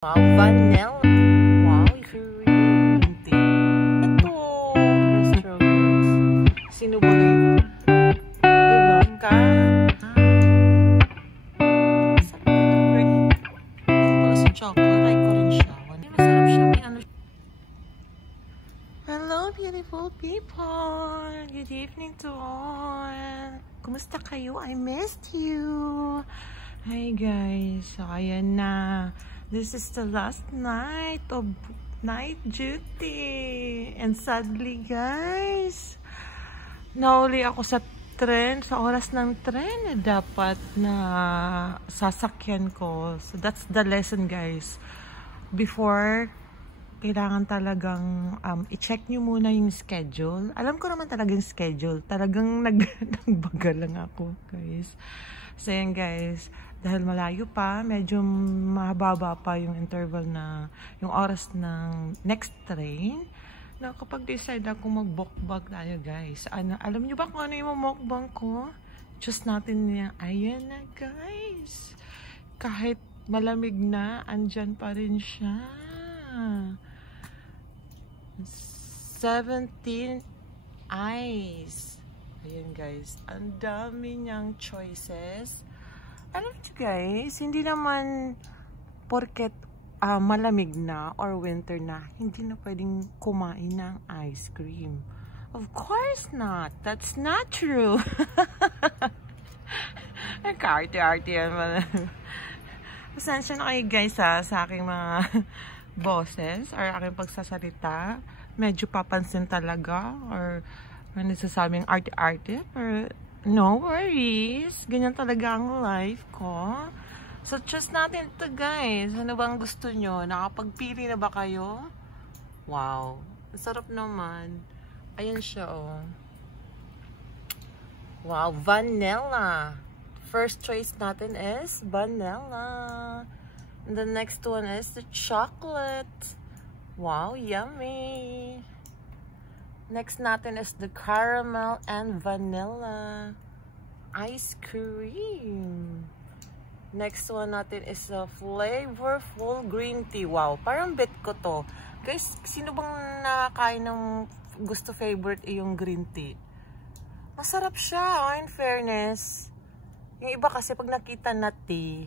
Wow, vanilla. Wow, Korean tea. Ito, strawberries. Sino ba ito? Diba? Sarap na ng green. Yung pala sa chocolate, ay ko rin siya. Masarap siya. May ano siya. Hello, beautiful people. Good evening to all. Kumusta kayo? I missed you. Hi guys. So, ayan na. This is the last night of night duty. And sadly, guys, nauli ako sa tren, sa oras ng tren, dapat na sasakyan ko. So, that's the lesson, guys. Before, kailangan talagang i-check nyo muna yung schedule. Alam ko naman talagang schedule. Talagang nagbagal lang ako, guys. So, yan, guys. Dahil malayo pa, medyo mahaba pa yung interval na, yung oras ng next train. Nakapag-decide ako mag-mukbang tayo, guys. Alam nyo ba kung ano yung mukbang ko? Choose natin niya. Ayan na, guys. Kahit malamig na, andyan pa rin siya. 17 eyes. Ayan, guys. Ang dami niyang choices. Alam niyo guys, hindi naman porket malamig na or winter na, hindi na pwedeng kumain ng ice cream. Of course not. That's not true. Karte-arte yan. Pasensya na kayo guys sa aking mga boses or aking pagsasalita. Medyo papansin talaga or may nagsasabing arte-arte or no worries. Ganyan talaga ang life ko. So, choose natin ito, guys. Ano bang gusto nyo? Nakapagpili na ba kayo? Wow. Sarap naman. Ayan siya, oh. Wow, vanilla. First choice natin is vanilla. And the next one is the chocolate. Wow, yummy. Next natin is the caramel and vanilla ice cream. Next one natin is the flavorful green tea. Wow, parang bet ko to. Guys, sino bang nakakain ng gusto favorite yung green tea? Masarap siya, in fairness. Yung iba kasi pag nakita na tea,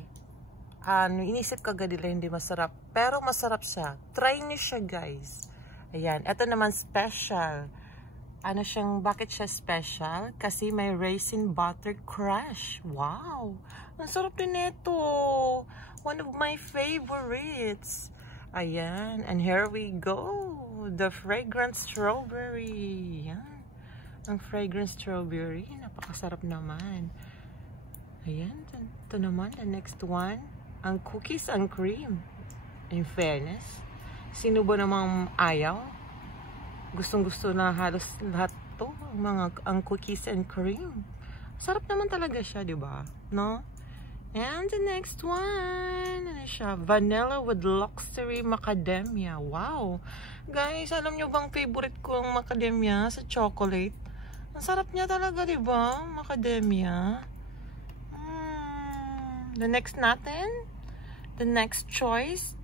inisip ka agad nila hindi masarap. Pero masarap siya. Try niyo siya, guys. Ayan, ito naman special. Bakit siya special? Kasi may raisin butter crush. Wow! Ang sarap din ito. One of my favorites. Ayan, and here we go. The fragrant strawberry. Ayan. Ang fragrant strawberry. Napakasarap naman. Ayan, ito naman, the next one. Ang cookies and cream. In fairness. Sino ba namang ayaw? Gustong-gusto na halos lahat to, ang cookies and cream. Sarap naman talaga siya, di ba? No? And the next one, ano siya? Vanilla with luxury macadamia. Wow! Guys, alam nyo bang favorite ko ang macadamia sa chocolate? Ang sarap niya talaga, di ba? Macadamia. The next natin, the next choice.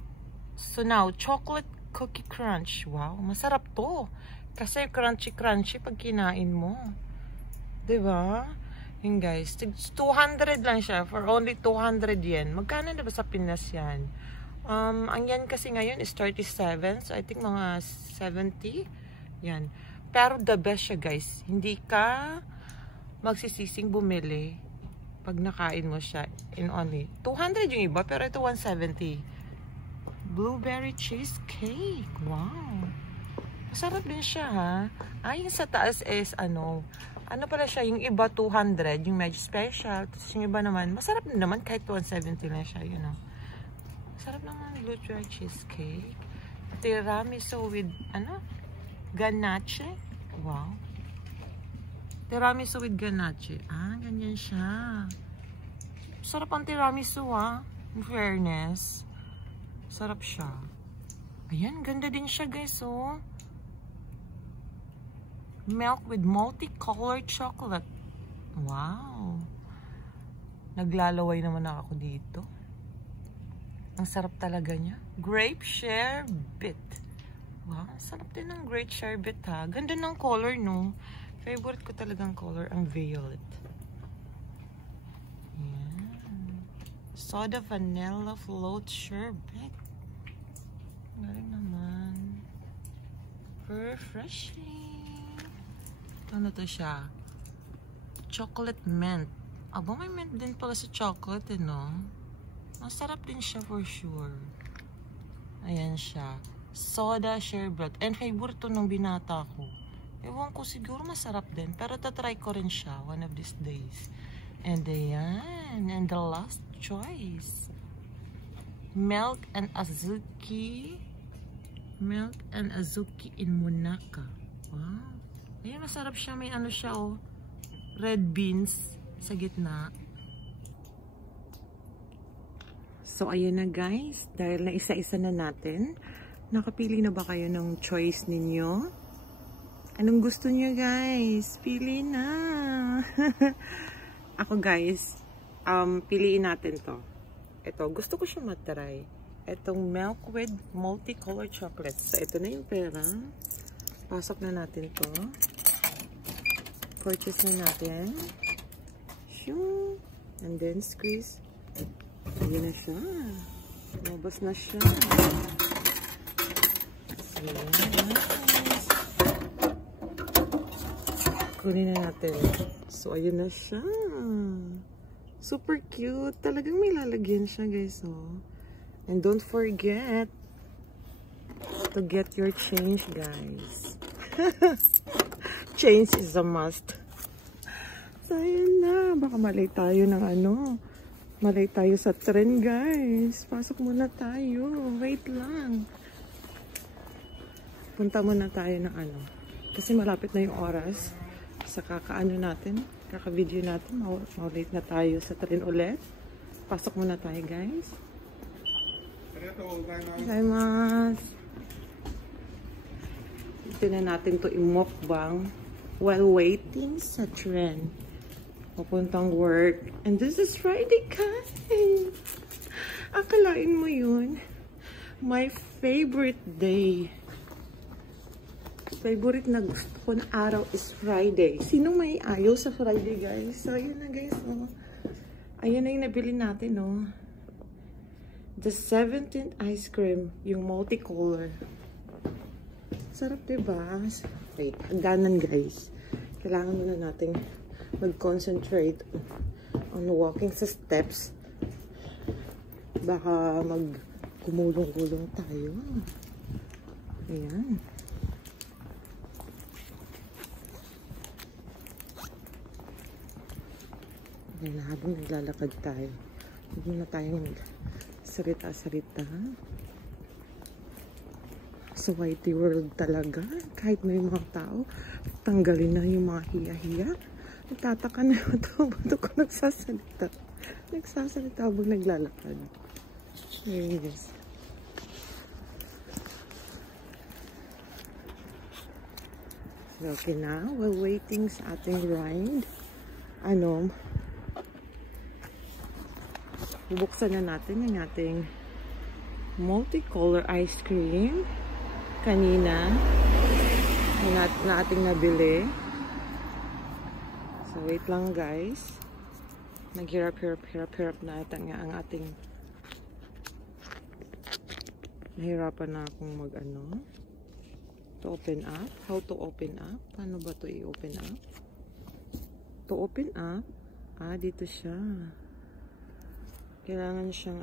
So now, chocolate cookie crunch. Wow, masarap to. Kasi crunchy-crunchy pag kinain mo. Diba? Yun guys, 200 lang siya for only 200 yen. Magkano na ba sa Pinas yan? Ang yan kasi ngayon is 37. So I think mga 70. Yan. Pero the best siya guys. Hindi ka magsisising bumili pag nakain mo siya in only 200 yung iba, pero ito 170. Blueberry cheesecake. Wow. Masarap din siya, ha? Yung sa taas is, ano pala siya, yung iba 200, yung medyo special. Tapos yung iba naman, masarap naman kahit 170 lang siya, you know. Masarap naman blueberry cheesecake. Tiramisu with, ganache. Wow. Tiramisu with ganache. Ganyan siya. Sarap ang tiramisu, in fairness. Sarap siya. Ayan, ganda din siya guys, oh. Milk with multicolored chocolate. Wow. Naglalaway naman ako dito. Ang sarap talaga niya. Grape sherbet. Wow, sarap din ng grape sherbet ha. Ganda ng color, no? Favorite ko talagang color, ang violet. Yan. Soda vanilla float sherbet. Galing naman. Refreshing. Ano to siya? Chocolate mint. Aba, may mint din pala sa chocolate, no? Masarap din siya for sure. Ayan siya. Soda sherbet. And favorite to nung binata ko. Ewan ko, siguro masarap din. Pero tatry ko rin siya one of these days. And ayan. And the last choice. Milk and azuki. Milk and azuki in Monaca. Wow. Ayan, masarap siya. May ano siya, oh. Red beans sa gitna. So, ayan na guys. Dahil na isa-isa na natin. Nakapili na ba kayo ng choice ninyo? Anong gusto niyo guys? Pili na! Ako guys, piliin natin to. Ito, gusto ko siya matry. Itong milk with multicolor chocolate. So, ito na yung pera. Pasok na natin to. Purchase na natin. Shoo! And then squeeze. Ayan na siya. Lumabas na siya. So, nice. Kunin na natin. So, ayun na siya. Super cute. Talagang may lalagyan siya, guys. Oh. And don't forget to get your change, guys. Change is a must. So, ayun na. Baka malay tayo ng ano. Malay tayo sa trend, guys. Pasok muna tayo. Wait lang. Punta muna tayo ng ano. Kasi malapit na yung oras. Sa kakaano natin. Kaka-video natin. Maulate na tayo sa trend ulit. Pasok muna tayo, guys. Gozaimasu. Ito na natin to i-mukbang while waiting sa trend. Papuntang work. And this is Friday, guys. Akalain mo yun? My favorite day. Favorite na gusto ko na araw is Friday. Sinong may ayaw sa Friday, guys? So, ayun na, guys. Oh. Ayun na yung nabili natin, oh. The 17th ice cream. Yung multicolor. Sarap, diba? Wait, hagdanan, guys. Kailangan muna natin mag-concentrate on walking sa steps. Baka mag-gumulong-gulong tayo. Ayan. Ayan, habang naglalakad tayo. Huwag muna tayong sarita-sarita. Sa whitey world talaga. Kahit may mga tao, tanggalin na yung mga hiya-hiya. Nagtataka na yung ito. Ba't ako nagsasalita? Nagsasalita habang naglalakad. Yes. So, okay na. While waiting sa ating ride, bubuksan na natin yung ating multicolor ice cream. Kanina, na ating nabili. So, wait lang guys. Naghirap na ito nga ang ating nahirapan na akong to open up. How to open up? Paano ba to i-open up? To open up, dito siya. Kailangan siyang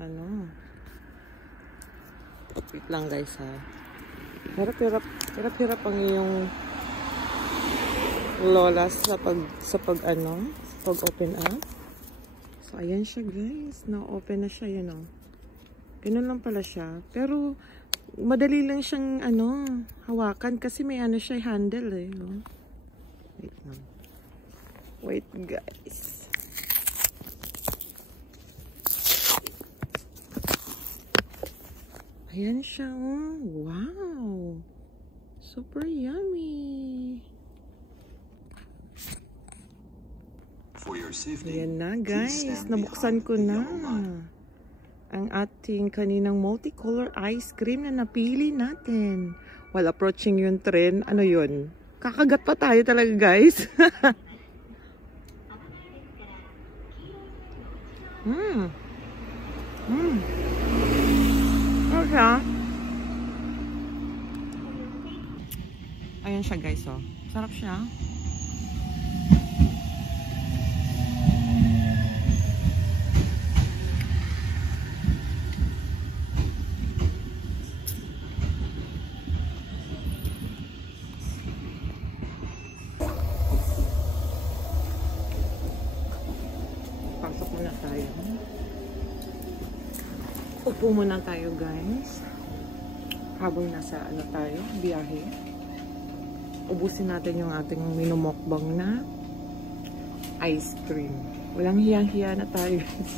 wait lang guys ha. Hirap ang iyong lola sa pag open up. So ayan siya guys, na-open na siya, yun o. Ganun lang pala siya. Pero madali lang siyang hawakan kasi may siya handle eh. No? Wait lang. Wait guys. Ayan siya oh. Wow. Super yummy. For your safety, ayan na guys. Nabuksan ko na. ang ating kaninang multicolor ice cream na napili natin. While approaching yung trend, ano yun? Kakagat pa tayo talaga, guys. Ano siya? Ayan siya, guys, oh. Sarap siya. Pasok muna tayo. Upo muna tayo, guys. Habang nasa ano tayo, biyahe. Ubusin natin yung ating minumokbang na ice cream. Walang hiyang-hiya na tayo, guys.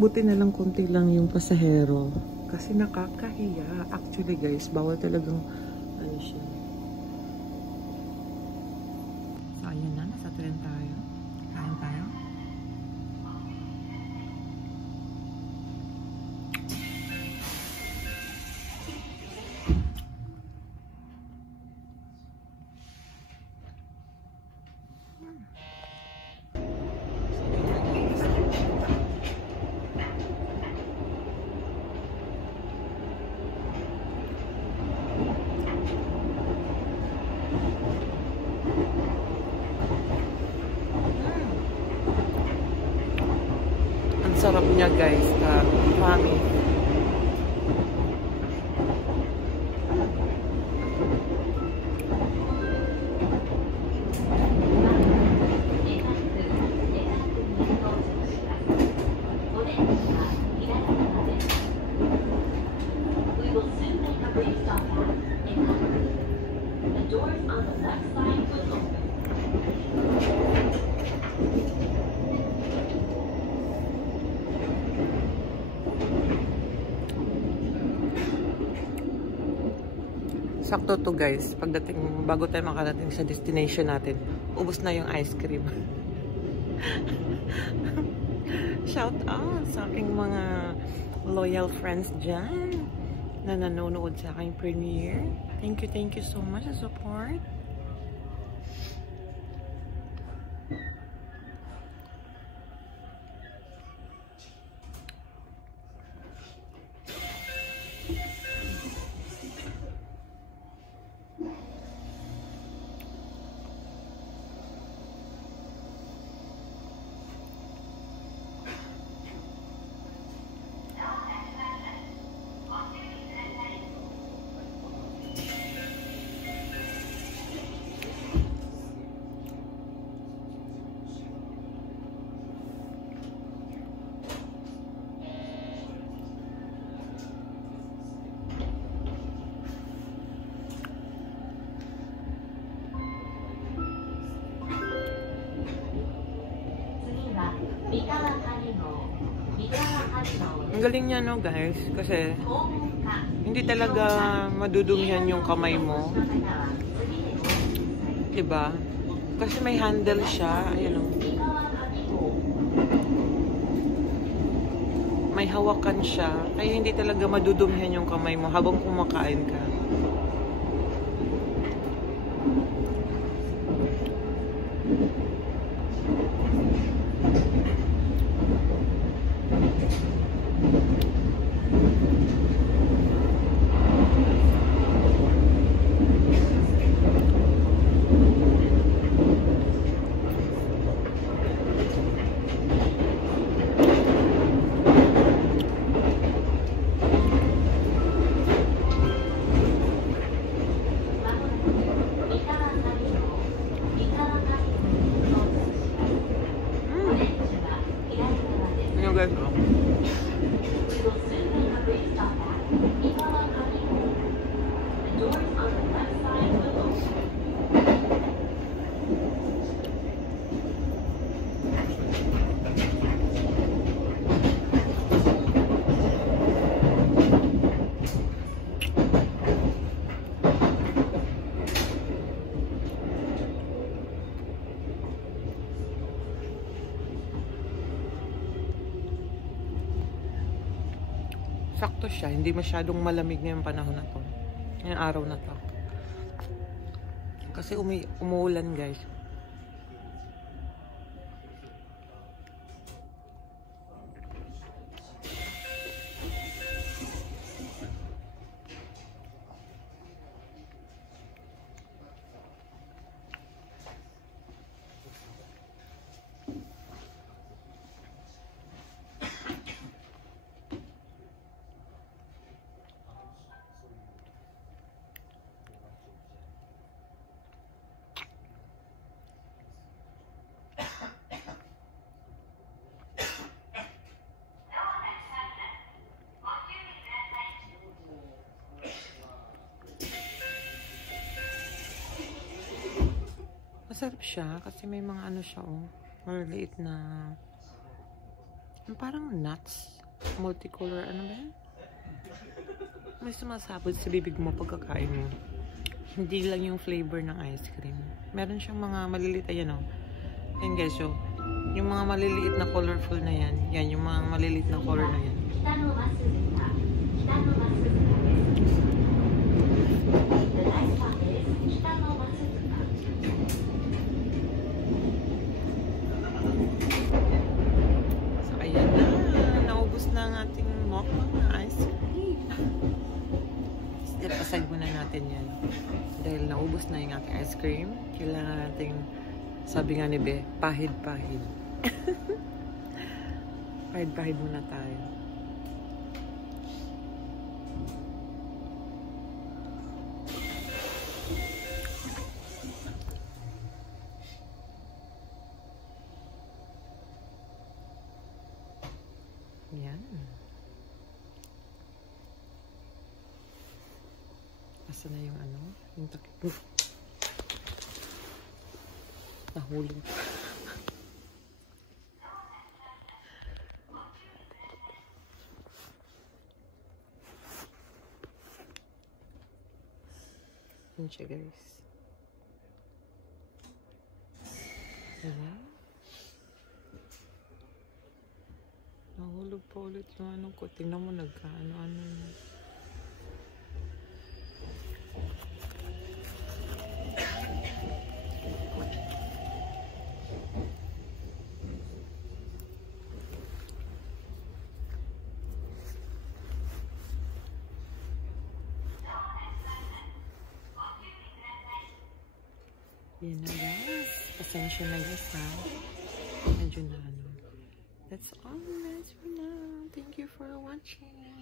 Buti na lang konti lang yung pasahero. Kasi nakakahiya. Actually, guys, bawal talagang ano siya. So, ayun na. Nasa tren tayo. Kain tayo. Ang sarap niya, guys. Promise. Sakto to, guys. Bago tayo makarating sa destination natin, ubos na yung ice cream. Shout out sa aking mga loyal friends dyan na nanonood sa aking premiere. Thank you so much sa support. Ang galing niya, no, guys, kasi hindi talaga madudumihan yung kamay mo, diba? Kasi may handle siya, ayan, o. May hawakan siya, kaya hindi talaga madudumihan yung kamay mo habang kumakain ka. siya. Hindi masyadong malamig ngayong panahon na to. Ngayong araw na to. Kasi umuulan guys. Masarap siya kasi may mga ano siya maliliit na parang nuts, multicolor, ano ba yan? May sumasabot sa bibig mo pagkakain mo. Hindi lang yung flavor ng ice cream. Meron siyang mga maliliit, ayan Ayan guys, so yung mga maliliit na colorful na yan, yung mga maliliit na color na yan. Aside muna natin yan. Dahil naubos na yung ating ice cream, kailangan natin, sabi nga ni Be, pahid-pahid. Pahid-pahid muna tayo. Yan. Asa na yung yung takip. Nahulog. Yan siya guys. Ayan. Nahulog pa ulit yung ko. Tingnan mo nagka-ano-ano. Yan na guys. Pasensya na guys ha. Medyo na That's all guys for now. Thank you for watching.